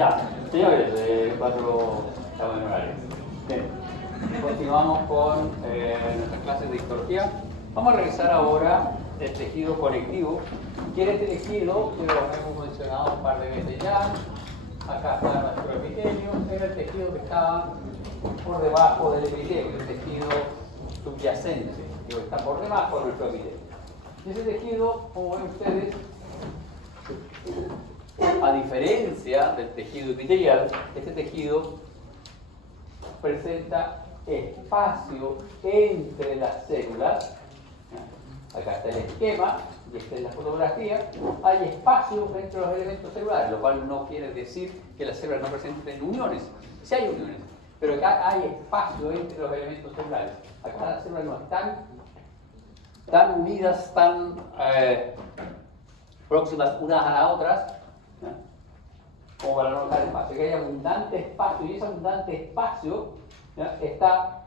Ya, señores, 4 estamos en horario. Bien, continuamos con nuestras clases de histología. Vamos a revisar ahora el tejido conectivo. Que este tejido, que lo hemos mencionado un par de veces ya. Acá está nuestro epitelio, era el tejido que estaba por debajo del epitelio, el tejido subyacente, que está por debajo de nuestro epitelio. Y ese tejido, como ven ustedes, a diferencia del tejido epitelial, este tejido presenta espacio entre las células. Acá está el esquema y esta es la fotografía. Hay espacio entre los elementos celulares, lo cual no quiere decir que las células no presenten uniones. Sí hay uniones, pero acá hay espacio entre los elementos celulares. Acá las células no están tan unidas, tan próximas unas a las otras, como para no dejar espacio. Que hay abundante espacio, y ese abundante espacio está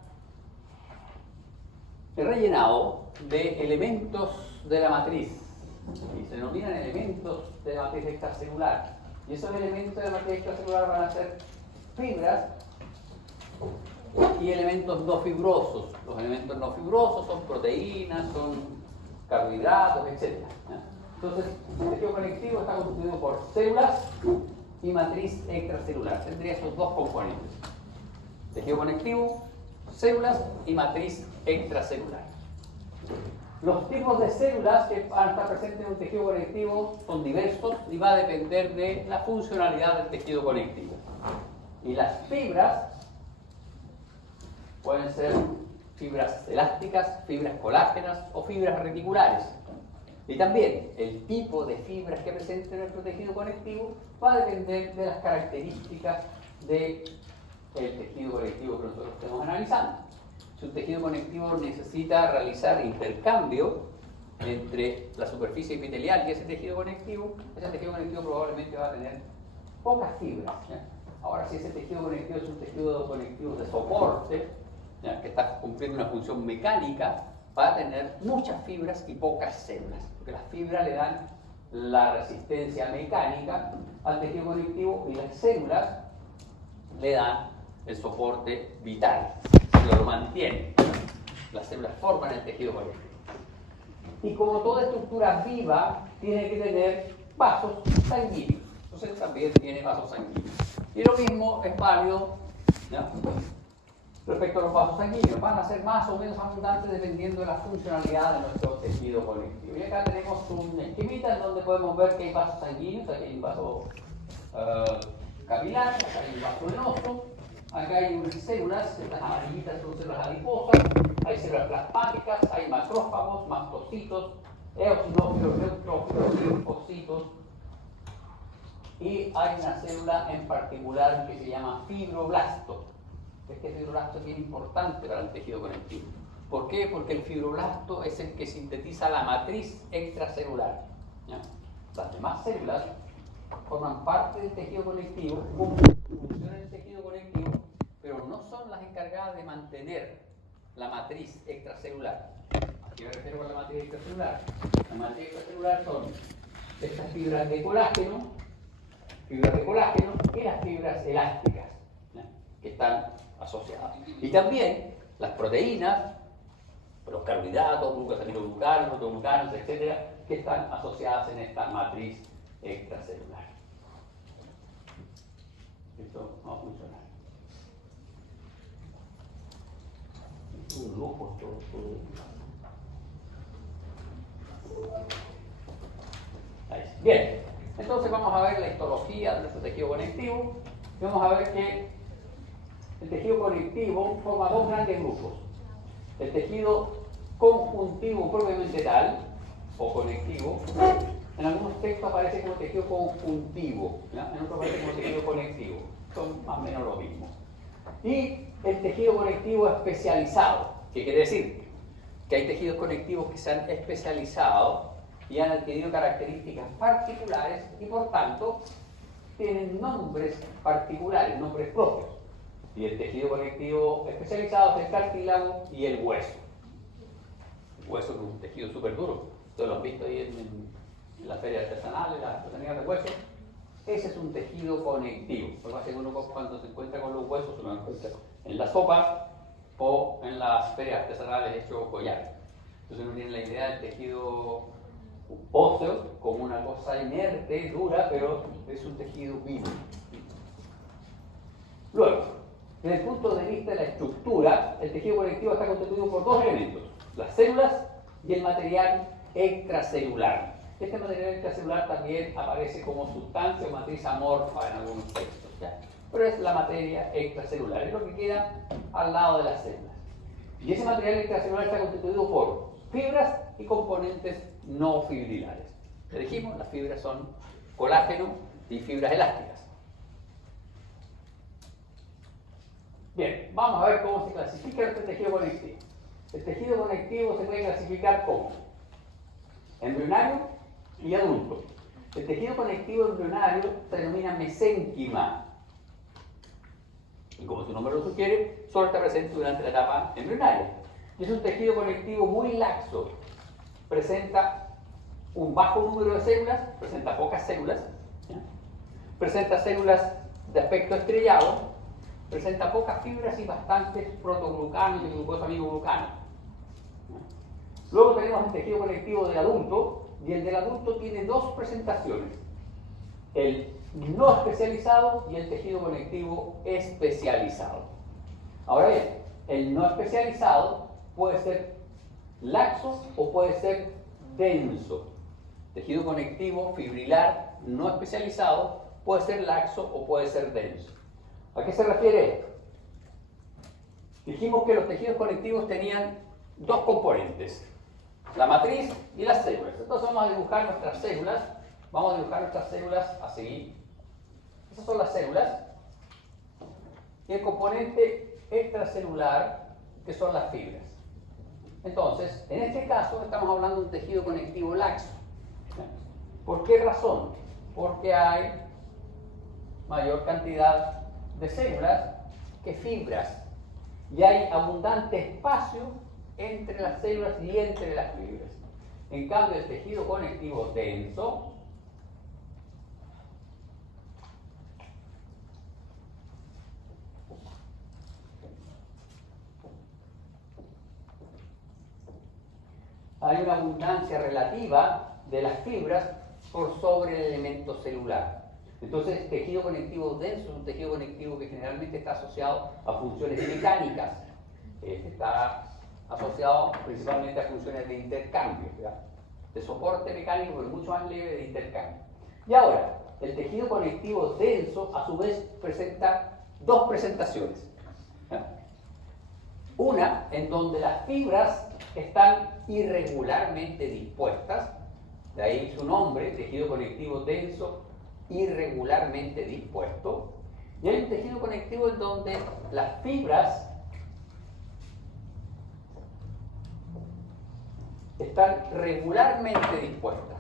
rellenado de elementos de la matriz, y se denominan elementos de la matriz extracelular. Y esos elementos de la matriz extracelular van a ser fibras y elementos no fibrosos. Los elementos no fibrosos son proteínas, son carbohidratos, etc. Entonces, el tejido conectivo está constituido por células y matriz extracelular. Tendría esos dos componentes: tejido conectivo, células y matriz extracelular. Los tipos de células que van a estar presentes en un tejido conectivo son diversos y va a depender de la funcionalidad del tejido conectivo. Y las fibras pueden ser fibras elásticas, fibras colágenas o fibras reticulares. Y también el tipo de fibras que presente nuestro tejido conectivo va a depender de las características del tejido conectivo que nosotros estemos analizando. Si un tejido conectivo necesita realizar intercambio entre la superficie epitelial y ese tejido conectivo probablemente va a tener pocas fibras. Ahora, si ese tejido conectivo es un tejido conectivo de soporte, que está cumpliendo una función mecánica, va a tener muchas fibras y pocas células, porque las fibras le dan la resistencia mecánica al tejido conectivo y las células le dan el soporte vital, lo mantienen. Las células forman el tejido conectivo. Y como toda estructura viva, tiene que tener vasos sanguíneos. Entonces también tiene vasos sanguíneos. Y lo mismo es válido, ¿no?, respecto a los vasos sanguíneos. Van a ser más o menos abundantes dependiendo de la funcionalidad de nuestro tejido conectivo. Y acá tenemos un esquemita en donde podemos ver que hay vasos sanguíneos. Aquí hay un vaso capilar, acá hay un vaso venoso, acá hay unas células, las amarillitas son células adiposas, hay células plasmáticas, hay macrófagos, mastocitos, eosinófilos, neutrófilos, linfocitos, y hay una célula en particular que se llama fibroblasto. Este fibroblasto es bien importante para el tejido conectivo. ¿Por qué? Porque el fibroblasto es el que sintetiza la matriz extracelular. Las demás células forman parte del tejido conectivo, funcionan en el tejido conectivo, pero no son las encargadas de mantener la matriz extracelular. ¿A qué me refiero con la matriz extracelular? La matriz extracelular son estas fibras de colágeno y las fibras elásticas, que están asociadas. Y también las proteínas, los carbohidratos, glucosaminobucanos, protoglucanos, etcétera, que están asociadas en esta matriz extracelular. Esto no va a funcionar. Es un lujo todo. Ahí. Bien, entonces vamos a ver la histología de nuestro tejido conectivo. Y vamos a ver que el tejido conectivo forma dos grandes grupos: el tejido conjuntivo propiamente tal, o conectivo. En algunos textos aparece como tejido conjuntivo, ¿ya? En otros aparece como tejido conectivo. Son más o menos lo mismo. Y el tejido conectivo especializado. ¿Qué quiere decir? Que hay tejidos conectivos que se han especializado y han adquirido características particulares y por tanto tienen nombres particulares, nombres propios. Y el tejido conectivo especializado es el cartílago y el hueso. El hueso es un tejido súper duro. Ustedes lo han visto ahí en las ferias artesanales, las artesanías de hueso. ese es un tejido conectivo. Lo que pasa es que uno cuando se encuentra con los huesos se lo encuentra en la sopa o en las ferias artesanales hechos collar. Entonces uno tiene la idea del tejido óseo como una cosa inerte, dura, pero es un tejido vivo. Luego, desde el punto de vista de la estructura, el tejido conectivo está constituido por dos elementos: las células y el material extracelular. Este material extracelular también aparece como sustancia o matriz amorfa en algunos textos, ¿ya? Pero es la materia extracelular, es lo que queda al lado de las células. Y ese material extracelular está constituido por fibras y componentes no fibrilares. Le dijimos, las fibras son colágeno y fibras elásticas. Bien, vamos a ver cómo se clasifica este tejido conectivo. El tejido conectivo se puede clasificar como embrionario y adulto. El tejido conectivo embrionario se denomina mesénquima. Y como su nombre lo sugiere, solo está presente durante la etapa embrionaria. Y es un tejido conectivo muy laxo. Presenta un bajo número de células, presenta pocas células, ¿ya? Presenta células de aspecto estrellado, presenta pocas fibras y bastantes protoglucanos y glucosamidoglucanos. Luego tenemos el tejido conectivo del adulto, y el del adulto tiene dos presentaciones: el no especializado y el tejido conectivo especializado. Ahora bien, el no especializado puede ser laxo o puede ser denso. Tejido conectivo fibrilar no especializado puede ser laxo o puede ser denso. ¿A qué se refiere esto? Dijimos que los tejidos conectivos tenían dos componentes: la matriz y las células. Entonces vamos a dibujar nuestras células. Vamos a dibujar nuestras células así. Esas son las células. Y el componente extracelular, que son las fibras. Entonces, en este caso estamos hablando de un tejido conectivo laxo. ¿Por qué razón? Porque hay mayor cantidad de células que fibras. Y hay abundante espacio entre las células y entre las fibras. En cambio, el tejido conectivo denso hay una abundancia relativa de las fibras por sobre el elemento celular. Entonces, el tejido conectivo denso es un tejido conectivo que generalmente está asociado a funciones mecánicas. Está asociado principalmente a funciones de intercambio, ¿verdad? De soporte mecánico, pero mucho más leve de intercambio. Y ahora, el tejido conectivo denso, a su vez, presenta dos presentaciones, ¿verdad? Una en donde las fibras están irregularmente dispuestas, de ahí su nombre, tejido conectivo denso, irregularmente dispuesto. Y hay un tejido conectivo en donde las fibras están regularmente dispuestas.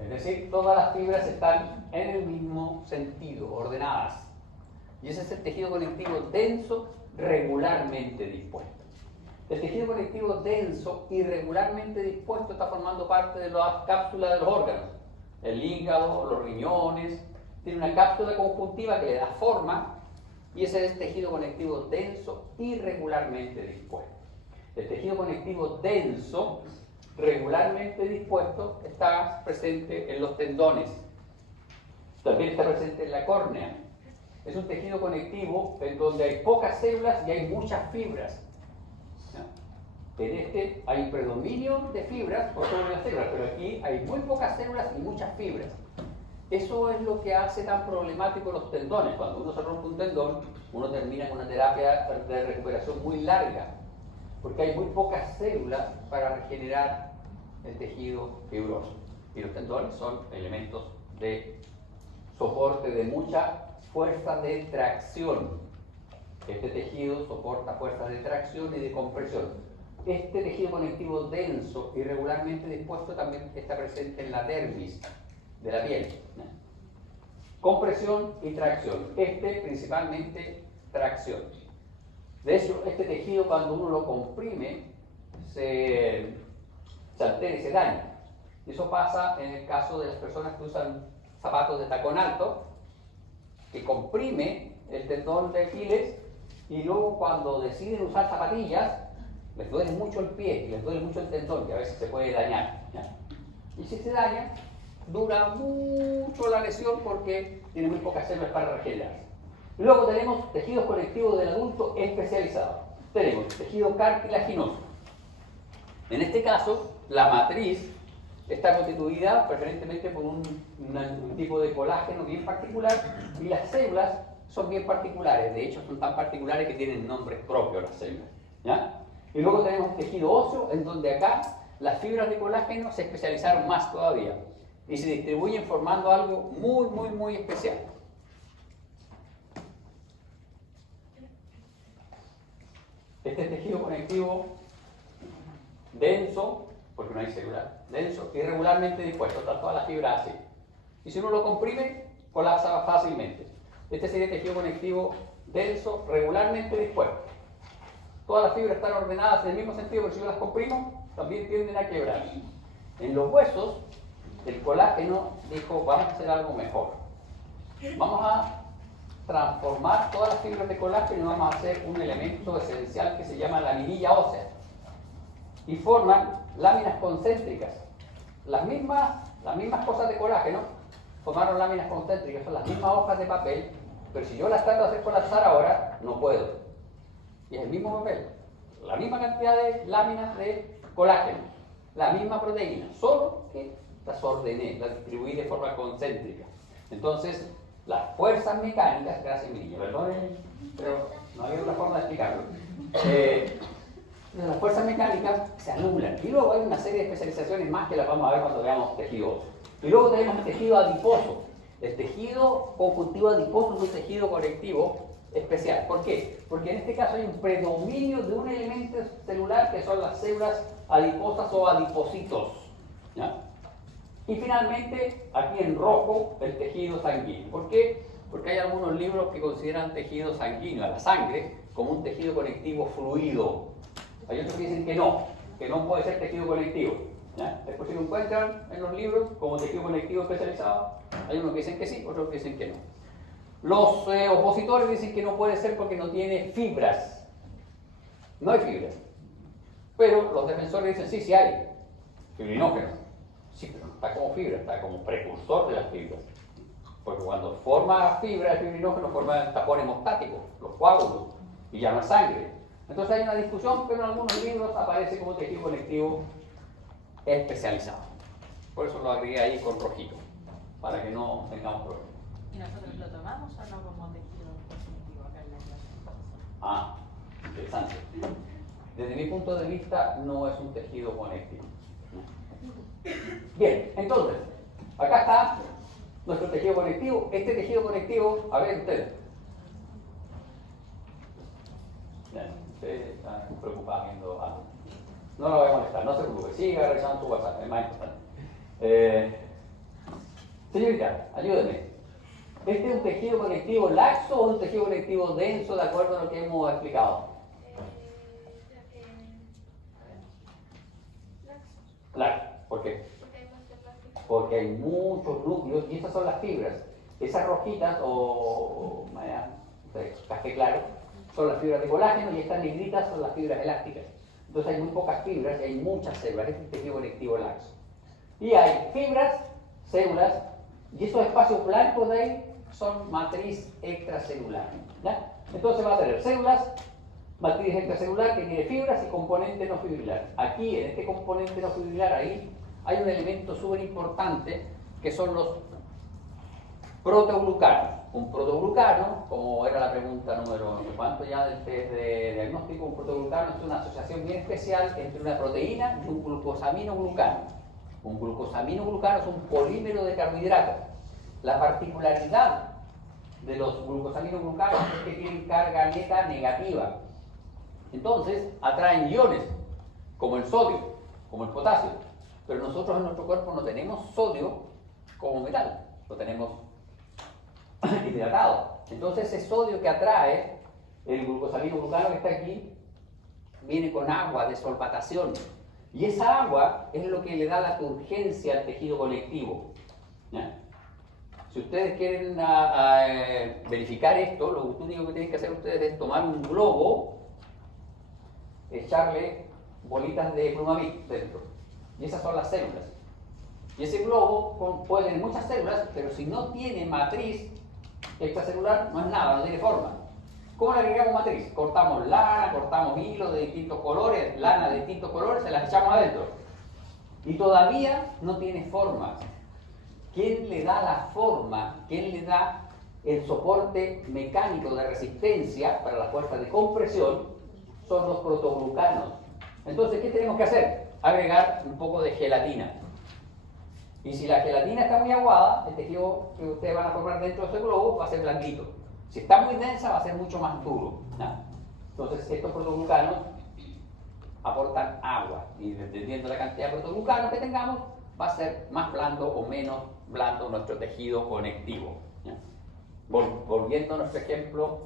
Es decir, todas las fibras están en el mismo sentido, ordenadas. Y ese es el tejido conectivo denso, regularmente dispuesto. El tejido conectivo denso, irregularmente dispuesto, está formando parte de las cápsulas de los órganos. El hígado, los riñones, tiene una cápsula conjuntiva que le da forma, y ese es el tejido conectivo denso, irregularmente dispuesto. El tejido conectivo denso, regularmente dispuesto, está presente en los tendones, también está presente en la córnea. Es un tejido conectivo en donde hay pocas células y hay muchas fibras. En este hay un predominio de fibras por sobre las células, pero aquí hay muy pocas células y muchas fibras. Eso es lo que hace tan problemático los tendones. Cuando uno se rompe un tendón, uno termina con una terapia de recuperación muy larga, porque hay muy pocas células para regenerar el tejido fibroso. Y los tendones son elementos de soporte de mucha fuerza de tracción. Este tejido soporta fuerzas de tracción y de compresión. Este tejido conectivo denso y regularmente dispuesto también está presente en la dermis de la piel. Compresión y tracción. Este principalmente tracción. De hecho, este tejido cuando uno lo comprime se altera y se daña. Eso pasa en el caso de las personas que usan zapatos de tacón alto, que comprime el tendón de Aquiles y luego cuando deciden usar zapatillas, les duele mucho el pie y les duele mucho el tendón, que a veces se puede dañar, ¿ya? Y si se daña, dura mucho la lesión porque tiene muy pocas células para regenerarse. Luego tenemos tejidos conectivos del adulto especializados. Tenemos tejido cartilaginoso. En este caso, la matriz está constituida preferentemente por un tipo de colágeno bien particular y las células son bien particulares. De hecho, son tan particulares que tienen nombres propios las células, ¿ya? Y luego tenemos tejido óseo, en donde acá las fibras de colágeno se especializaron más todavía y se distribuyen formando algo muy, muy, muy especial. Este tejido conectivo denso, porque no hay celular, denso, irregularmente dispuesto, están todas las fibras así. Y si uno lo comprime, colapsa fácilmente. Este sería el tejido conectivo denso, regularmente dispuesto. Todas las fibras están ordenadas en el mismo sentido, pero si yo las comprimo, también tienden a quebrar. En los huesos, el colágeno dijo, vamos a hacer algo mejor. Vamos a transformar todas las fibras de colágeno y vamos a hacer un elemento esencial que se llama laminilla ósea. Y forman láminas concéntricas. Las mismas cosas de colágeno formaron láminas concéntricas, son las mismas hojas de papel, pero si yo las trato de hacer colapsar ahora, no puedo. Y es el mismo papel, la misma cantidad de láminas de colágeno, la misma proteína, solo que las ordené, las distribuí de forma concéntrica. Entonces, las fuerzas mecánicas, gracias Mirilla, perdón, pero no hay otra forma de explicarlo. Las fuerzas mecánicas se anulan. Y luego hay una serie de especializaciones más que las vamos a ver cuando veamos tejido óseo. Y luego tenemos el tejido adiposo. El tejido conjuntivo adiposo es un tejido conectivo especial. ¿Por qué? Porque en este caso hay un predominio de un elemento celular que son las células adiposas o adipocitos, ¿ya? Y finalmente, aquí en rojo, el tejido sanguíneo. ¿Por qué? Porque hay algunos libros que consideran tejido sanguíneo, a la sangre, como un tejido conectivo fluido. Hay otros que dicen que no puede ser tejido conectivo, ¿ya? Después si lo encuentran en los libros como tejido conectivo especializado, hay unos que dicen que sí, otros que dicen que no. Los opositores dicen que no puede ser porque no tiene fibras. No hay fibras. Pero los defensores dicen sí hay. Fibrinógeno. Sí, pero no está como fibra, está como precursor de las fibras. Porque cuando forma fibra, el fibrinógeno forma el tapón hemostático, los coágulos, y ya no es sangre. Entonces hay una discusión, pero en algunos libros aparece como tejido conectivo especializado. Por eso lo agregué ahí con rojito, para que no tengamos problemas. ¿Y nosotros lo tomamos o no como tejido conjuntivo acá en la clase? Ah, interesante. Desde mi punto de vista, no es un tejido conectivo. Bien, entonces, acá está nuestro tejido conectivo. Este tejido conectivo, a ver ustedes. Bien, ustedes están preocupados viendo algo. No lo voy a molestar, no se preocupe, siga revisando su WhatsApp, es más importante. Señorita, ayúdeme. ¿Este es un tejido conectivo laxo o un tejido conectivo denso de acuerdo a lo que hemos explicado? Laxo. ¿Por qué? Porque hay muchos núcleos y esas son las fibras. Esas rojitas o café claro son las fibras de colágeno y estas negritas son las fibras elásticas. Entonces hay muy pocas fibras y hay muchas células. Este es el tejido conectivo laxo. Y hay fibras, células, y esos espacios blancos de ahí son matriz extracelular, ¿ya? Entonces va a tener células, matriz extracelular que tiene fibras y componente no fibrilar. Aquí, en este componente no fibrilar, ahí hay un elemento súper importante que son los protoglucanos. Un protoglucano, como era la pregunta número no sé cuánto ya del test de diagnóstico, un protoglucano es una asociación bien especial entre una proteína y un glucosaminoglucano. Un glucosaminoglucano es un polímero de carbohidratos. La particularidad de los glucosaminoglucanos es que tienen carga neta negativa. Entonces atraen iones, como el sodio, como el potasio. Pero nosotros en nuestro cuerpo no tenemos sodio como metal, lo tenemos hidratado. Entonces ese sodio que atrae el glucosaminoglucano que está aquí viene con agua de solvatación. Y esa agua es lo que le da la turgencia al tejido conectivo. ¿Ya? Si ustedes quieren verificar esto, lo único que tienen que hacer ustedes es tomar un globo, echarle bolitas de plumavit dentro. Y esas son las células. Y ese globo puede tener muchas células, pero si no tiene matriz extracelular, no es nada, no tiene forma. ¿Cómo le agregamos matriz? Cortamos lana, cortamos hilos de distintos colores, lana de distintos colores, se las echamos adentro. Y todavía no tiene forma. ¿Quién le da la forma? ¿Quién le da el soporte mecánico de resistencia para la fuerza de compresión? Son los protoglucanos. Entonces, ¿qué tenemos que hacer? Agregar un poco de gelatina. Y si la gelatina está muy aguada, el tejido que ustedes van a formar dentro de ese globo va a ser blandito. Si está muy densa, va a ser mucho más duro, ¿no? Entonces, estos protoglucanos aportan agua. Y dependiendo de la cantidad de protoglucanos que tengamos, va a ser más blando o menos blando nuestro tejido conectivo, ¿no? Volviendo a nuestro ejemplo,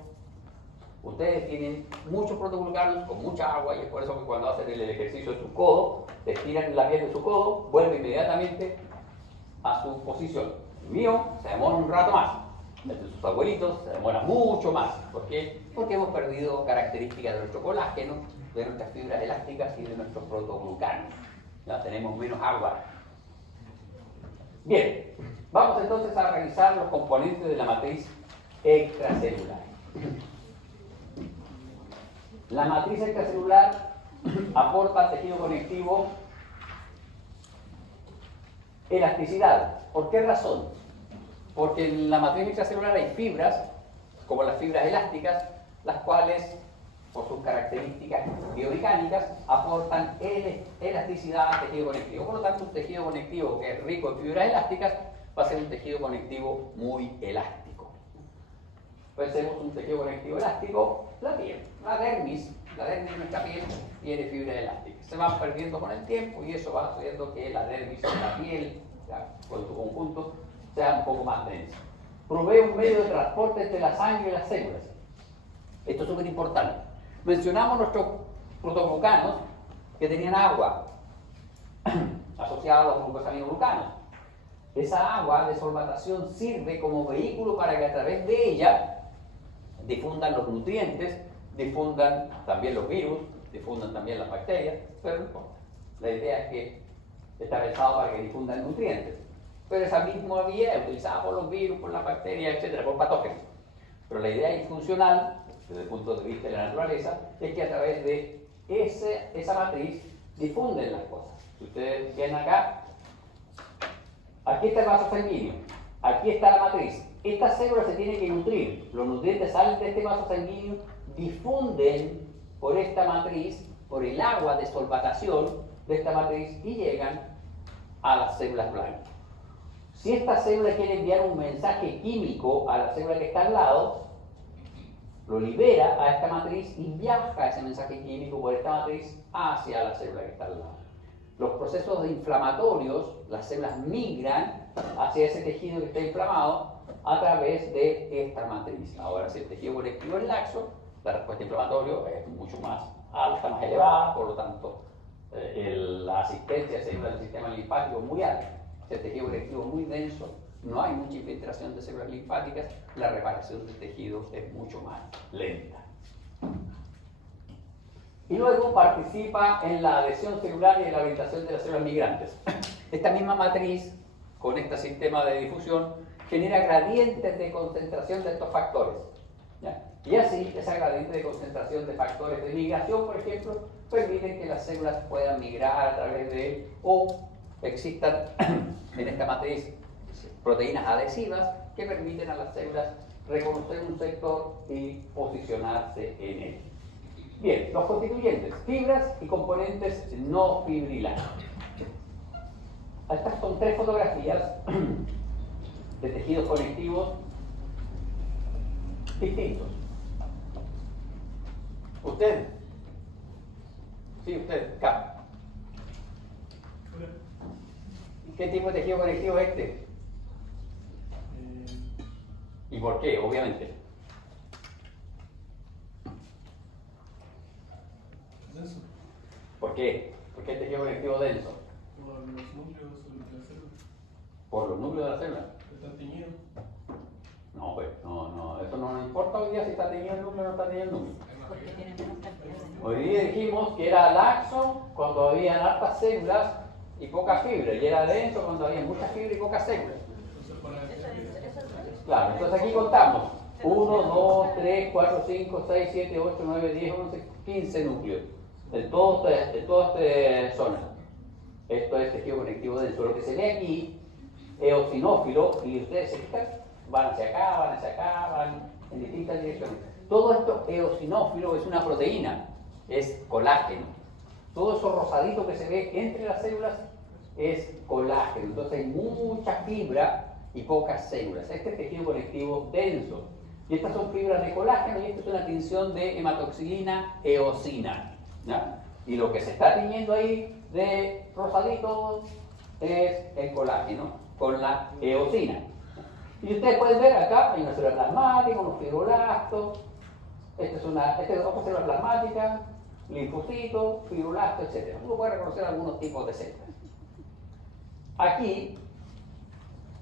ustedes tienen muchos protoglucanos con mucha agua y es por eso que cuando hacen el ejercicio de su codo, estiran la piel de su codo, vuelve inmediatamente a su posición. El mío se demora un rato más. El de sus abuelitos se demora mucho más. ¿Por qué? Porque hemos perdido características de nuestro colágeno, de nuestras fibras elásticas y de nuestros protoglucanos. Ya tenemos menos agua. Bien, vamos entonces a revisar los componentes de la matriz extracelular. La matriz extracelular aporta al tejido conectivo elasticidad. ¿Por qué razón? Porque en la matriz extracelular hay fibras, como las fibras elásticas, las cuales, por sus características biomecánicas, aportan elasticidad al tejido conectivo. Por lo tanto, un tejido conectivo que es rico en fibras elásticas va a ser un tejido conectivo muy elástico. Pensemos un tejido conectivo elástico, la piel, la dermis de nuestra piel tiene fibras elásticas. Se van perdiendo con el tiempo y eso va haciendo que la dermis de la piel, con su conjunto, sea un poco más densa. Provee un medio de transporte entre la sangre y las células. Esto es súper importante. Mencionamos nuestros protoglucanos que tenían agua asociada a los glucosaminoglucanos. Esa agua de solvatación sirve como vehículo para que a través de ella difundan los nutrientes, difundan también los virus, difundan también las bacterias, pero no importa. La idea es que está pensado para que difundan nutrientes. Pero esa misma vía es utilizada por los virus, por las bacterias, etcétera, por patógenos. Pero la idea funcional, desde el punto de vista de la naturaleza, es que a través de esa matriz difunden las cosas. Si ustedes ven acá, aquí está el vaso sanguíneo, aquí está la matriz. Esta célula se tiene que nutrir. Los nutrientes salen de este vaso sanguíneo, difunden por esta matriz, por el agua de solvatación de esta matriz y llegan a las células blancas. Si esta célula quiere enviar un mensaje químico a la célula que está al lado, lo libera a esta matriz y viaja ese mensaje químico por esta matriz hacia la célula que está al lado. Los procesos inflamatorios, las células migran hacia ese tejido que está inflamado a través de esta matriz. Ahora, si el tejido conectivo es laxo, la respuesta inflamatoria es mucho más alta, más elevada, por lo tanto, la asistencia de células del sistema linfático es muy alta. Si el tejido conectivo es muy denso, no hay mucha infiltración de células linfáticas, la reparación del tejido es mucho más lenta. Y luego participa en la adhesión celular y en la orientación de las células migrantes. Esta misma matriz, con este sistema de difusión, genera gradientes de concentración de estos factores, ¿ya? Y así, esa gradiente de concentración de factores de migración, por ejemplo, permiten que las células puedan migrar a través de él o existan en esta matriz proteínas adhesivas que permiten a las células reconocer un sector y posicionarse en él. Bien, los constituyentes, fibras y componentes no fibrilares. Estas son tres fotografías de tejidos conectivos distintos. Usted, sí, usted, acá. ¿Qué tipo de tejido conectivo es este? ¿Y por qué? Obviamente. ¿Por qué? ¿Por qué tejido conectivo denso? Por los núcleos de la célula. Por los núcleos de la célula. Están teñidos. No, pues, no, eso no nos importa hoy día si está teñido el núcleo o no está teñido el núcleo. Porque tiene menos cantidad de núcleos. Hoy día dijimos que era laxo cuando había hartas células y poca fibra, y era denso cuando había mucha fibra y pocas células. Entonces, para Eso es Claro, entonces aquí contamos 1, 2, 3, 4, 5, 6, 7, 8, 9, 10, 11, 15 núcleos de toda esta zona. Esto es tejido conectivo denso. Lo que se ve aquí es eosinófilo, y ustedes se fijan, van hacia acá, van en distintas direcciones. Todo esto eosinófilo es una proteína, es colágeno. Todo eso rosadito que se ve entre las células es colágeno. Entonces hay mucha fibra y pocas células. Este es tejido conectivo denso. Y estas son fibras de colágeno y esta es una tinción de hematoxilina eosina, ¿ya? Y lo que se está tiñendo ahí de rosadito es el colágeno con la eosina. Y ustedes pueden ver acá hay una célula plasmática, unos fibroblastos. Esta es otra célula plasmática, linfocitos, fibroblastos, etc. Uno puede reconocer algunos tipos de células. Aquí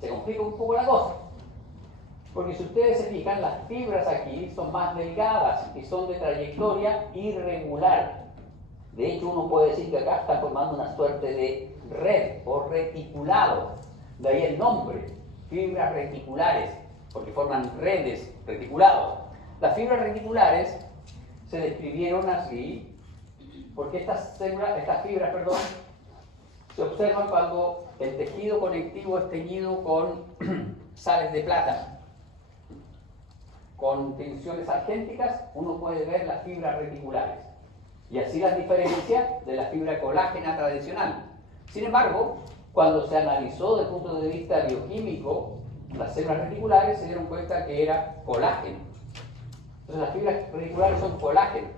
se complica un poco la cosa, porque si ustedes se fijan, las fibras aquí son más delgadas y son de trayectoria irregular. De hecho, uno puede decir que acá están formando una suerte de red o reticulado. De ahí el nombre, fibras reticulares, porque forman redes, reticulados. Las fibras reticulares se describieron así porque estas fibras, se observan cuando el tejido conectivo es teñido con sales de plata. Con tinciones argénticas uno puede ver las fibras reticulares y así las diferencia de la fibra colágena tradicional. Sin embargo, cuando se analizó desde el punto de vista bioquímico las células reticulares, se dieron cuenta que era colágeno. Entonces las fibras reticulares son colágeno,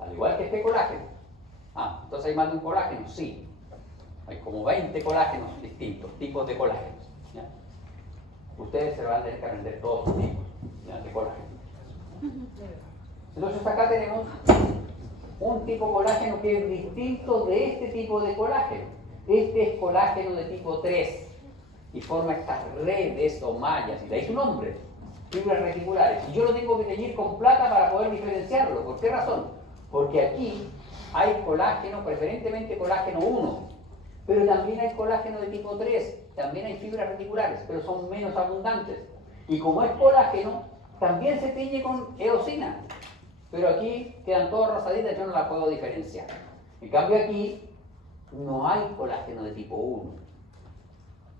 al igual que este colágeno. Entonces hay más de un colágeno, sí. Hay como 20 colágenos distintos, tipos de colágenos, ¿ya? Ustedes se van a tener que aprender todos los tipos, ¿ya?, de colágeno. Entonces acá tenemos un tipo colágeno que es distinto de este tipo de colágeno. Este es colágeno de tipo 3 y forma estas redes o mallas, y de ahí su nombre, fibras reticulares. Y yo lo tengo que teñir con plata para poder diferenciarlo. ¿Por qué razón? Porque aquí hay colágeno, preferentemente colágeno 1. Pero también hay colágeno de tipo 3, también hay fibras reticulares, pero son menos abundantes. Y como es colágeno, también se tiñe con eosina. Pero aquí quedan todas rosaditas, yo no las puedo diferenciar. En cambio aquí no hay colágeno de tipo 1.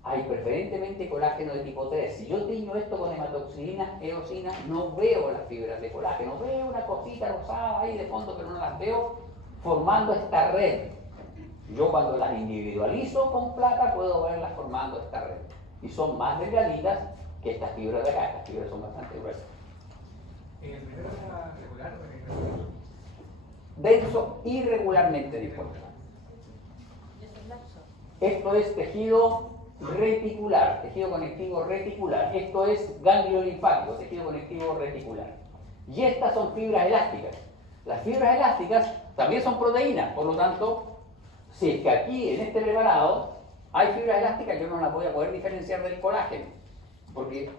Hay preferentemente colágeno de tipo 3. Si yo tiño esto con hematoxilina, eosina, no veo las fibras de colágeno. Veo una cosita rosada ahí de fondo, pero no las veo formando esta red. Yo cuando las individualizo con plata puedo verlas formando esta red. Y son más delgaditas que estas fibras de acá. Estas fibras son bastante gruesas. ¿En el primero era regular o irregular? Denso, irregularmente dispuesto. ¿Y eso es laxo? Esto es tejido reticular, tejido conectivo reticular. Esto es ganglio linfático, tejido conectivo reticular. Y estas son fibras elásticas. Las fibras elásticas también son proteínas, por lo tanto, si es que aquí en este preparado hay fibras elásticas, yo no las voy a poder diferenciar del colágeno, porque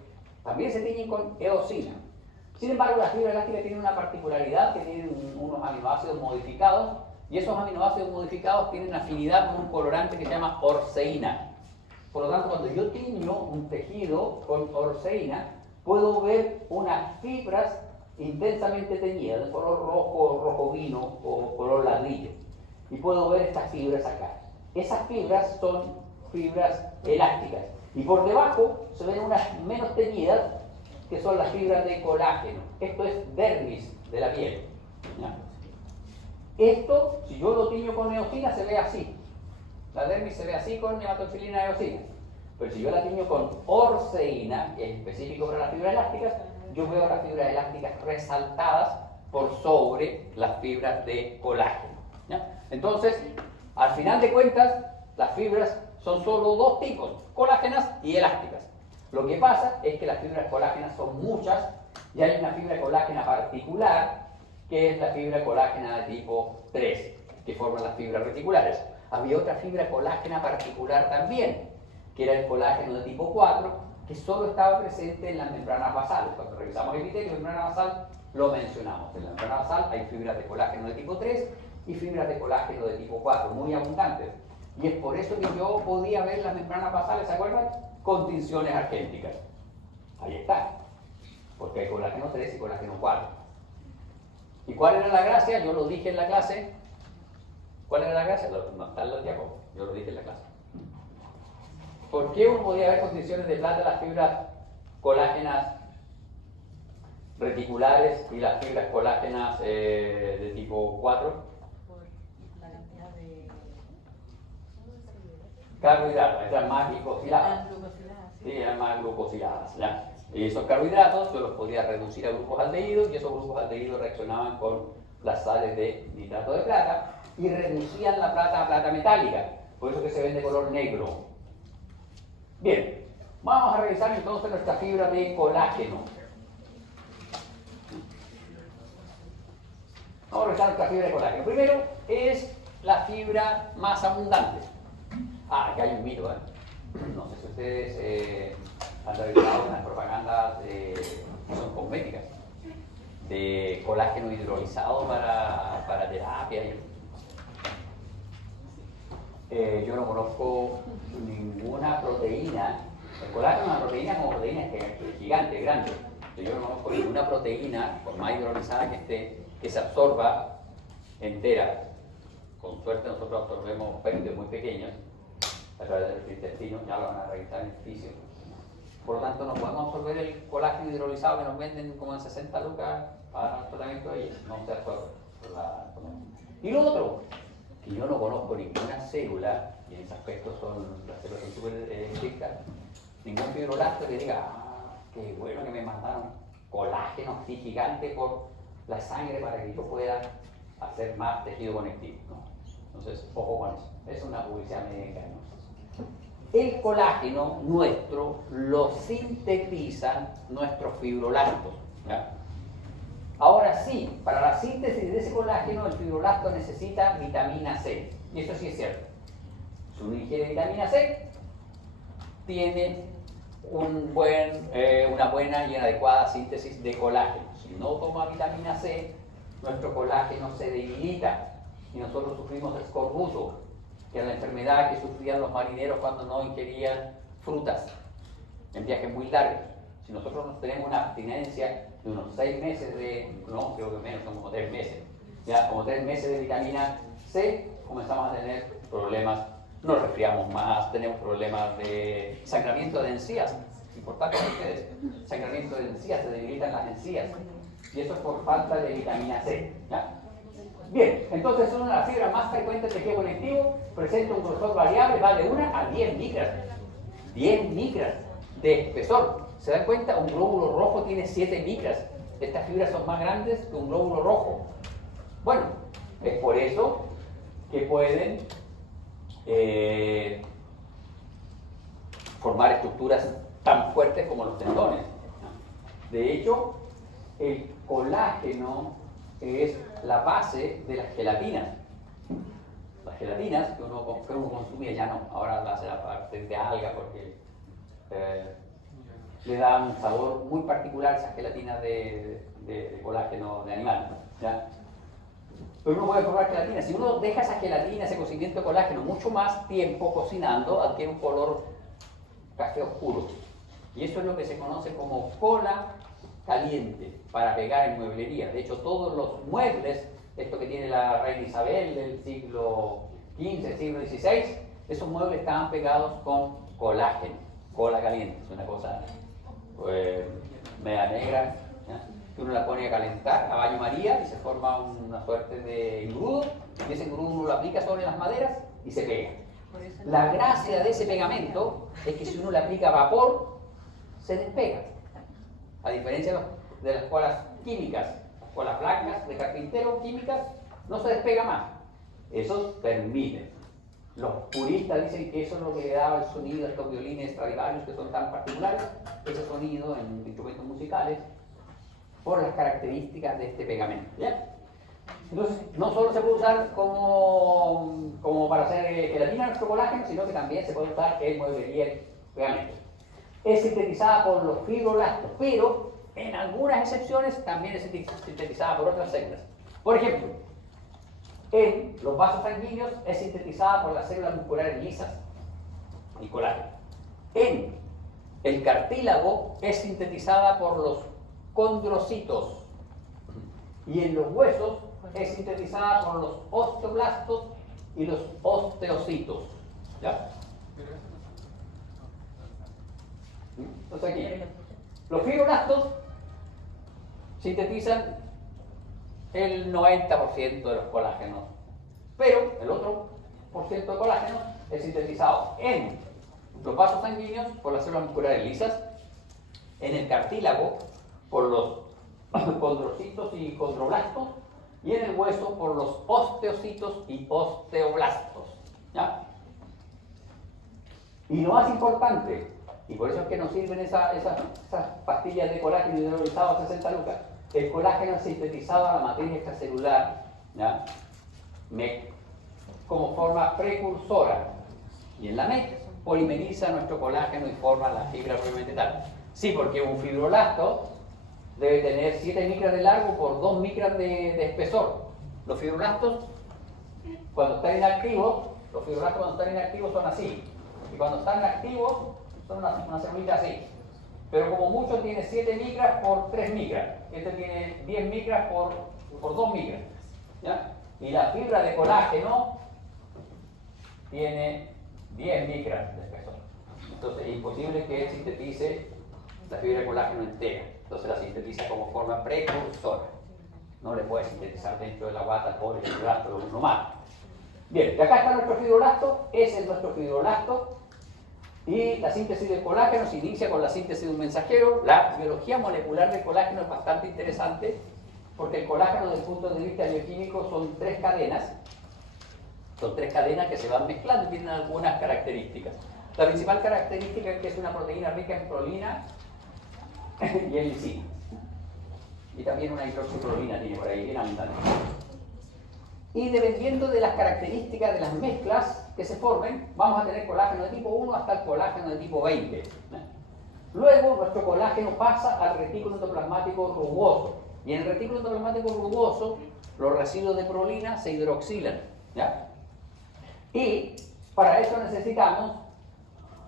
también se tiñen con eosina. Sin embargo, las fibras elásticas tienen una particularidad, que tienen unos aminoácidos modificados, y esos aminoácidos modificados tienen afinidad con un colorante que se llama orceína. Por lo tanto, cuando yo tiño un tejido con orceína, puedo ver unas fibras intensamente teñidas, de color rojo, rojo vino o color ladrillo. Y puedo ver estas fibras acá. Esas fibras son fibras elásticas. Y por debajo se ven unas menos teñidas, que son las fibras de colágeno. Esto es dermis de la piel, ¿ya? Esto, si yo lo tiño con eosina, se ve así. La dermis se ve así con hematoxilina eosina. Pero si yo la tiño con orceína, que es específico para las fibras elásticas, yo veo las fibras elásticas resaltadas por sobre las fibras de colágeno, ¿ya? Entonces, al final de cuentas, las fibras son solo dos tipos, colágenas y elásticas. Lo que pasa es que las fibras colágenas son muchas y hay una fibra colágena particular, que es la fibra colágena de tipo 3, que forman las fibras reticulares. Había otra fibra colágena particular también, que era el colágeno de tipo 4, que solo estaba presente en las membranas basales. Cuando revisamos el epitelio de membrana basal, lo mencionamos. En la membrana basal hay fibras de colágeno de tipo 3 y fibras de colágeno de tipo 4, muy abundantes. Y es por eso que yo podía ver las membranas basales, ¿se acuerdan? Con tinciones argénticas. Ahí está. Porque hay colágeno 3 y colágeno 4. ¿Y cuál era la gracia? Yo lo dije en la clase. ¿Cuál era la gracia? No está en los diapos. Yo lo dije en la clase. ¿Por qué uno podía ver condiciones de plata las fibras colágenas reticulares y las fibras colágenas de tipo 4? Por la cantidad de Carbohidratos, eran más glicosiladas. glucosiladas. Sí, eran más glucosiladas. ¿Ya? Y esos carbohidratos yo los podía reducir a grupos aldehídos y esos grupos aldehídos reaccionaban con las sales de nitrato de plata y reducían la plata a plata metálica. Por eso que se ven de color negro. Bien, vamos a revisar entonces nuestra fibra de colágeno. Vamos a revisar nuestra fibra de colágeno. Primero es la fibra más abundante. Aquí hay un mito, ¿eh? No sé si ustedes han revisado unas propagandas que son cosméticas de colágeno hidrolizado para terapia. Yo no conozco ninguna proteína. El colágeno es una proteína como proteína gigante, grande. Yo no conozco ninguna proteína, por más hidrolizada que esté, que se absorba entera. Con suerte nosotros absorbemos pérdidas muy pequeños a través de nuestro intestino, ya lo van a revisar en el fisio. Por lo tanto, no podemos absorber el colágeno hidrolizado que nos venden como en 60 lucas para el tratamiento de ellos. No se absorbe. Y lo otro, que yo no conozco ninguna célula, y en ese aspecto las células son súper estrictas, ningún fibroblasto que diga, qué bueno que me mandaron colágeno así gigante por la sangre para que yo pueda hacer más tejido conectivo, ¿no? Entonces, ojo con eso. Es una publicidad médica, ¿no? El colágeno nuestro lo sintetizan nuestros fibroblastos, ¿ya? Ahora sí, para la síntesis de ese colágeno, el fibroblasto necesita vitamina C. Y eso sí es cierto. Si uno ingiere vitamina C, tiene una buena y adecuada síntesis de colágeno. Si no toma vitamina C, nuestro colágeno se debilita y nosotros sufrimos escorbuto, que era la enfermedad que sufrían los marineros cuando no ingerían frutas en viajes muy largos. Si nosotros nos tenemos una abstinencia de unos 6 meses no, creo que menos, como 3 meses, ya como 3 meses de vitamina C, comenzamos a tener problemas, nos resfriamos más, tenemos problemas de sangramiento de encías, importante para ustedes, sangramiento de encías, se debilitan las encías, y eso es por falta de vitamina C, ¿ya? Bien, entonces es una de las fibras más frecuentes del tejido conectivo, presenta un grosor variable, va de 1 a 10 micras. 10 micras de espesor. ¿Se dan cuenta? Un glóbulo rojo tiene 7 micras. Estas fibras son más grandes que un glóbulo rojo. Bueno, es por eso que pueden formar estructuras tan fuertes como los tendones. De hecho, el colágeno es la base de las gelatinas. Las gelatinas que uno consumía, ya no, ahora las hace a partir de alga porque le da un sabor muy particular a esas gelatinas de colágeno de animal, ¿ya? Pero uno puede formar gelatina. Si uno deja esa gelatina, ese cocimiento de colágeno mucho más tiempo cocinando, adquiere un color café oscuro. Y eso es lo que se conoce como cola caliente para pegar en mueblería. De hecho, todos los muebles, esto que tiene la reina Isabel del siglo XV, siglo XVI, esos muebles estaban pegados con colágeno, cola caliente. Es una cosa media negra, ¿ya? Que uno la pone a calentar a baño María y se forma una suerte de engrudo, y ese engrudo uno lo aplica sobre las maderas y se pega. La gracia de ese pegamento es que si uno le aplica vapor, se despega. A diferencia de las colas químicas, las colas blancas de carpintero químicas, no se despega más. Eso permite. Los puristas dicen que eso es lo que le daba el sonido a estos violines Stradivarius que son tan particulares, ese sonido en instrumentos musicales, por las características de este pegamento, ¿ya? Entonces, no solo se puede usar como para hacer gelatina nuestro colágeno, sino que también se puede usar en mueblería y pegamento. Es sintetizada por los fibroblastos, pero en algunas excepciones también es sintetizada por otras células. Por ejemplo, en los vasos sanguíneos es sintetizada por las células musculares lisas, el colágeno. En el cartílago es sintetizada por los condrocitos. Y en los huesos es sintetizada por los osteoblastos y los osteocitos. ¿Ya? Entonces aquí, los fibroblastos sintetizan el 90% de los colágenos, pero el otro por ciento de colágeno es sintetizado en los vasos sanguíneos por las células musculares lisas, en el cartílago por los condrocitos y condroblastos, y en el hueso por los osteocitos y osteoblastos. ¿Ya? Y lo más importante, y por eso es que nos sirven esas pastillas de colágeno hidrolizado a 60 lucas, el colágeno es sintetizado a la matriz extracelular, ¿ya? MEC, como forma precursora, y en la MEC polimeriza nuestro colágeno y forma la fibra propiamente tal. Sí, porque un fibroblasto debe tener 7 micras de largo por 2 micras de espesor. Los fibroblastos, cuando están inactivos, son así. Y cuando están activos, son una celulita así. Pero como mucho tiene 7 micras por 3 micras. Este tiene 10 micras por 2 micras. ¿Ya? Y la fibra de colágeno tiene 10 micras de espesor. Entonces es imposible que él sintetice la fibra de colágeno entera. Entonces la sintetiza como forma precursora. No le puede sintetizar dentro de la guata, pobre fibroblasto, lo uno más. Bien, y acá está nuestro fibroblasto, ese es nuestro fibroblasto. Y la síntesis del colágeno se inicia con la síntesis de un mensajero. La biología molecular del colágeno es bastante interesante porque el colágeno desde el punto de vista bioquímico son 3 cadenas. Son 3 cadenas que se van mezclando y tienen algunas características. La principal característica es que es una proteína rica en prolina y en lisina. Y también una hidroxiprolina tiene por ahí, bien abundante. Y dependiendo de las características de las mezclas que se formen, vamos a tener colágeno de tipo 1 hasta el colágeno de tipo 20. Luego, nuestro colágeno pasa al retículo endoplasmático rugoso. Y en el retículo endoplasmático rugoso, los residuos de prolina se hidroxilan. ¿Ya? Y para eso necesitamos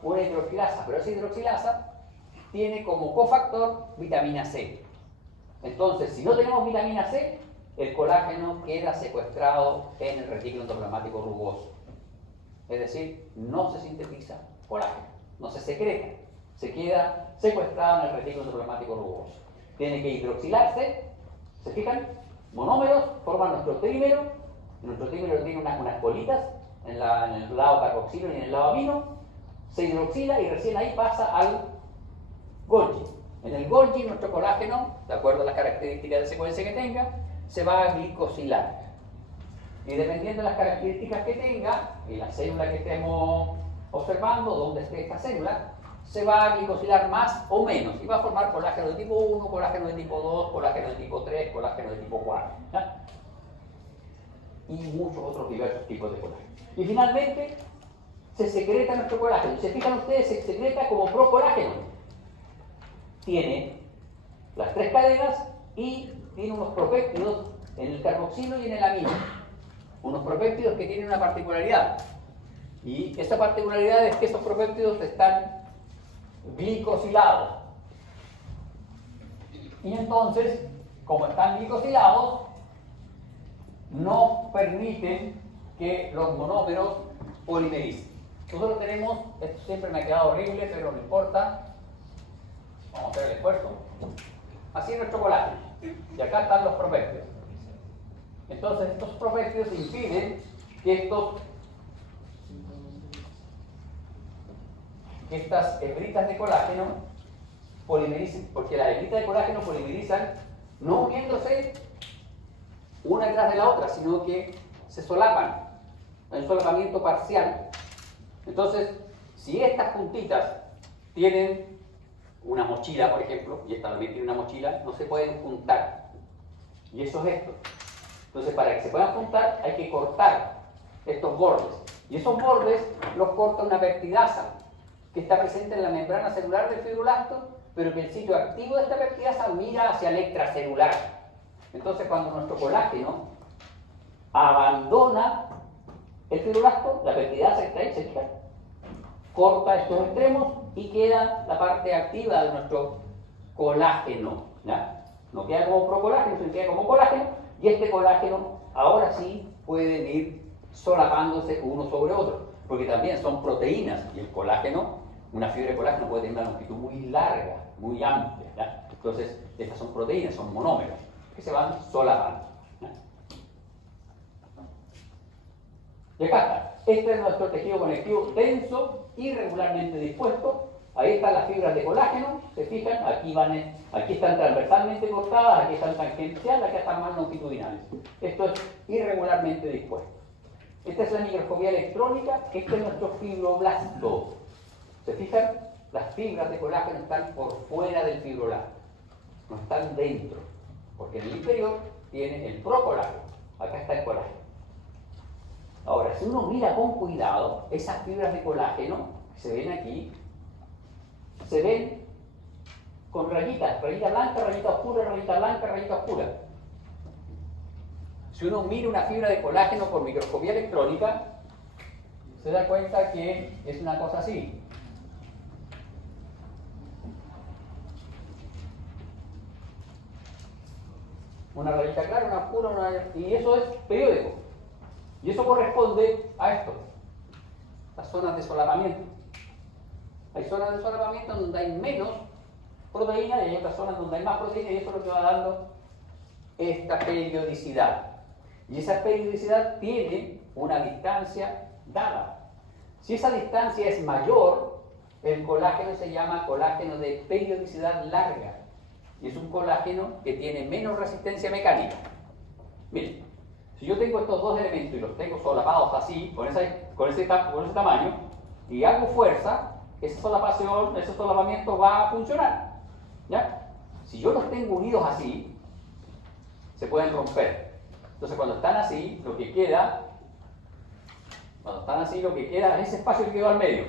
una hidroxilasa, pero esa hidroxilasa tiene como cofactor vitamina C. Entonces, si no tenemos vitamina C, el colágeno queda secuestrado en el retículo endoplasmático rugoso. Es decir, no se sintetiza colágeno, no se secreta, se queda secuestrado en el retículo endoplasmático rugoso. Tiene que hidroxilarse, ¿se fijan? Monómeros forman nuestro trímero, nuestro trímero tiene unas bolitas en el lado carboxilo y en el lado amino, se hidroxila y recién ahí pasa al Golgi. En el Golgi nuestro colágeno, de acuerdo a las características de secuencia que tenga, se va a glicosilar. Y dependiendo de las características que tenga, y la célula que estemos observando, donde esté esta célula, se va a glicosilar más o menos. Y va a formar colágeno de tipo 1, colágeno de tipo 2, colágeno de tipo 3, colágeno de tipo 4. ¿Ya? Y muchos otros diversos tipos de colágeno. Y finalmente, se secreta nuestro colágeno. Si se fijan ustedes, se secreta como procolágeno. Tiene las 3 cadenas y tiene unos propéptidos en el carboxilo y en el amino. Unos propéptidos que tienen una particularidad. Y esta particularidad es que estos propéptidos están glicosilados. Y entonces, como están glicosilados, no permiten que los monómeros polimericen. Nosotros tenemos, esto siempre me ha quedado horrible, pero no importa. Vamos a hacer el esfuerzo. Así es nuestro colágeno. Y acá están los propéptidos. Entonces estos propéptidos impiden que estas hebritas de colágeno polimericen, porque las hebritas de colágeno polimerizan no uniéndose una detrás de la otra, sino que se solapan, hay un solapamiento parcial. Entonces, si estas puntitas tienen una mochila, por ejemplo, y esta también tiene una mochila, no se pueden juntar. Y eso es esto. Entonces, para que se puedan juntar, hay que cortar estos bordes. Y esos bordes los corta una peptidasa que está presente en la membrana celular del fibroblasto, pero que el sitio activo de esta peptidasa mira hacia el extracelular. Entonces, cuando nuestro colágeno abandona el fibroblasto, la peptidasa que está ahí, se fija, corta estos extremos y queda la parte activa de nuestro colágeno, ¿ya? No queda como procolágeno, sino queda como colágeno, y este colágeno ahora sí pueden ir solapándose uno sobre otro, porque también son proteínas, y el colágeno, una fibra de colágeno puede tener una longitud muy larga, muy amplia, ¿ya? Entonces, estas son proteínas, son monómeros, que se van solapando, ¿ya? Y acá está. Este es nuestro tejido conectivo denso, irregularmente dispuesto. Ahí están las fibras de colágeno, se fijan, aquí están transversalmente cortadas, aquí están tangenciales, aquí están más longitudinales. Esto es irregularmente dispuesto. Esta es la microscopía electrónica, este es nuestro fibroblasto. ¿Se fijan? Las fibras de colágeno están por fuera del fibroblasto, no están dentro, porque en el interior tiene el procolágeno, acá está el colágeno. Ahora, si uno mira con cuidado, esas fibras de colágeno que se ven aquí, se ven con rayitas, rayita blanca, rayita oscura, rayita blanca, rayita oscura. Si uno mira una fibra de colágeno por microscopía electrónica, se da cuenta que es una cosa así. Una rayita clara, una oscura, y eso es periódico. Y eso corresponde a esto, las zonas de solapamiento. Hay zonas de solapamiento donde hay menos proteína y hay otras zonas donde hay más proteína, y eso es lo que va dando esta periodicidad. Y esa periodicidad tiene una distancia dada. Si esa distancia es mayor, el colágeno se llama colágeno de periodicidad larga. Y es un colágeno que tiene menos resistencia mecánica. Miren, si yo tengo estos dos elementos y los tengo solapados así, con ese tamaño, y hago fuerza, esa solapación, ese solapamiento va a funcionar, ¿ya? Si yo los tengo unidos así, se pueden romper. Entonces, cuando están así, lo que queda es ese espacio que quedó al medio.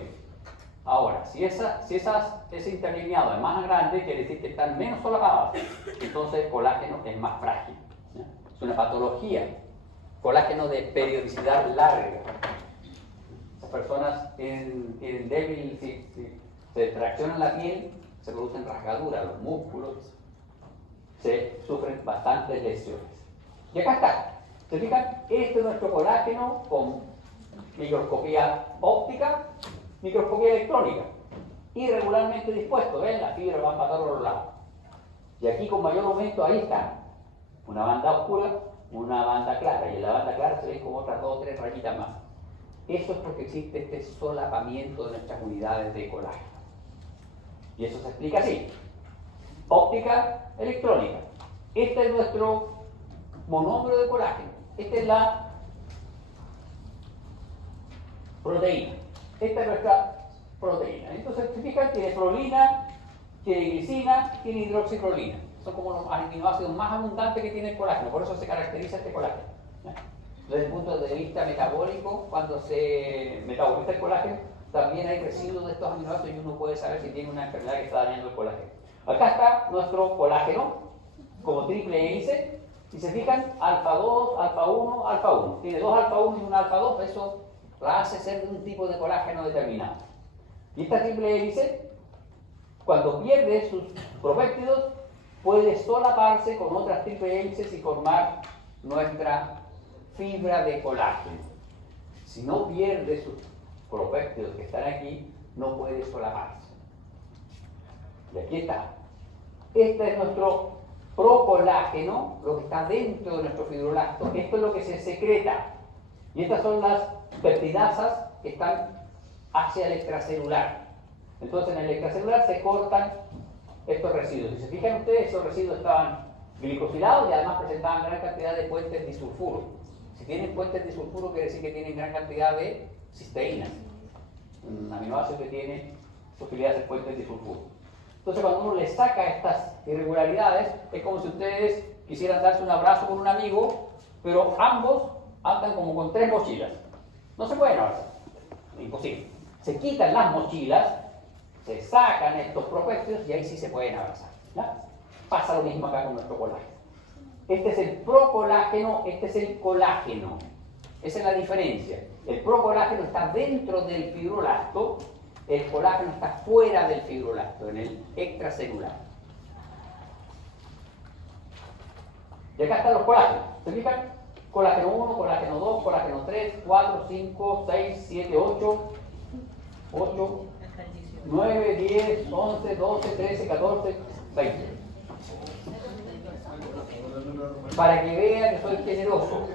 Ahora, si ese interlineado es más grande, quiere decir que están menos solapadas, entonces el colágeno es más frágil, ¿ya? Es una patología. Colágeno de periodicidad larga. Las personas tienen débil, si se traccionan la piel, se producen rasgaduras, los músculos, se sufren bastantes lesiones. Y acá está. ¿Se fijan? Este es nuestro colágeno con microscopía óptica, microscopía electrónica. Irregularmente dispuesto, ¿ven? Las fibras van para todos los lados. Y aquí con mayor aumento, ahí está. Una banda oscura, una banda clara, y en la banda clara se ven como otras 2 o 3 rayitas más. Eso es porque existe este solapamiento de nuestras unidades de colágeno. Y eso se explica así. Óptica electrónica. Este es nuestro monómero de colágeno. Esta es la proteína. Esta es nuestra proteína. Entonces, se fijan, tiene prolina, tiene glicina, tiene hidroxiprolina. Son como los aminoácidos más abundantes que tiene el colágeno, por eso se caracteriza este colágeno, ¿ya? Desde el punto de vista metabólico, cuando se metaboliza el colágeno, también hay residuos de estos aminoácidos y uno puede saber si tiene una enfermedad que está dañando el colágeno. Acá está nuestro colágeno, como triple hélice, y se fijan, alfa 2, alfa 1, alfa 1. Tiene 2 alfa 1 y un alfa 2, eso la hace ser de un tipo de colágeno determinado. Y esta triple hélice, cuando pierde sus propéptidos, puede solaparse con otras triple hélices y formar nuestra fibra de colágeno. Si no pierde sus propéptidos que están aquí, no puede solaparse. Y aquí está. Este es nuestro procolágeno, lo que está dentro de nuestro fibroblasto. Esto es lo que se secreta. Y estas son las peptidasas que están hacia el extracelular. Entonces en el extracelular se cortan estos residuos. Si se fijan ustedes, esos residuos estaban glicosilados y además presentaban gran cantidad de puentes disulfuro. Si tienen puentes disulfuro, quiere decir que tienen gran cantidad de cisteínas, un aminoácido que tiene posibilidad de hacer puentes disulfuro. Entonces, cuando uno le saca estas irregularidades, es como si ustedes quisieran darse un abrazo con un amigo pero ambos andan como con 3 mochilas. No se pueden abrazar, imposible. Se quitan las mochilas, se sacan estos propésteros y ahí sí se pueden abrazar. ¿Ya? Pasa lo mismo acá con nuestro colágeno. Este es el procolágeno, este es el colágeno. Esa es la diferencia. El procolágeno está dentro del fibroblasto, el colágeno está fuera del fibroblasto, en el extracelular. Y acá están los colágenos. ¿Se fijan? Colágeno 1, colágeno 2, colágeno 3, 4, 5, 6, 7, 8, 9, 10, 11, 12, 13, 14, 20. Para que vean que soy generoso,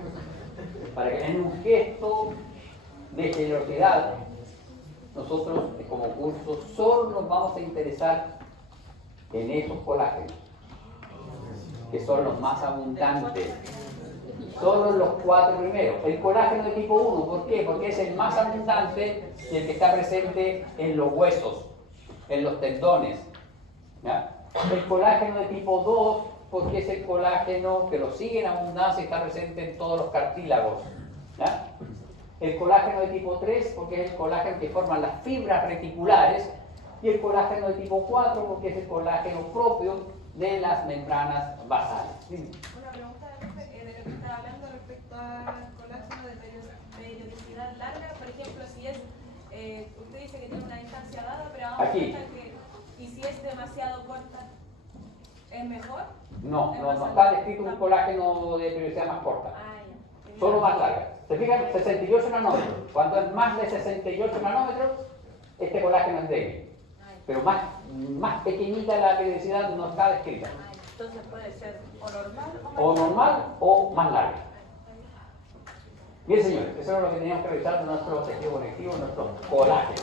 para que en un gesto de generosidad, nosotros como curso solo nos vamos a interesar en esos colágenos, que son los más abundantes. Solo los 4 primeros. El colágeno de tipo 1, ¿por qué? Porque es el más abundante y el que está presente en los huesos, en los tendones. ¿Ya? El colágeno de tipo 2, porque es el colágeno que lo sigue en abundancia y está presente en todos los cartílagos. ¿Ya? El colágeno de tipo 3, porque es el colágeno que forman las fibras reticulares. Y el colágeno de tipo 4, porque es el colágeno propio de las membranas basales. ¿Sí? Una pregunta de lo que estaba hablando respecto al colágeno de periodicidad larga. Por ejemplo, si es, usted dice que tiene una distancia dada, pero vamos Aquí. a que, y si es demasiado corta, ¿es mejor? No, ¿Es no, más no está saludable? descrito un colágeno de periodicidad más corta. Ah, ya. Solo más larga. ¿Se fijan? 68 nanómetros. Cuando es más de 68 nanómetros, este colágeno es débil. Pero más pequeñita la periodicidad no está descrita. Entonces puede ser o normal O normal o más larga. Bien, señores, eso es lo que teníamos que revisar de nuestro tejido conectivo, nuestro colágeno.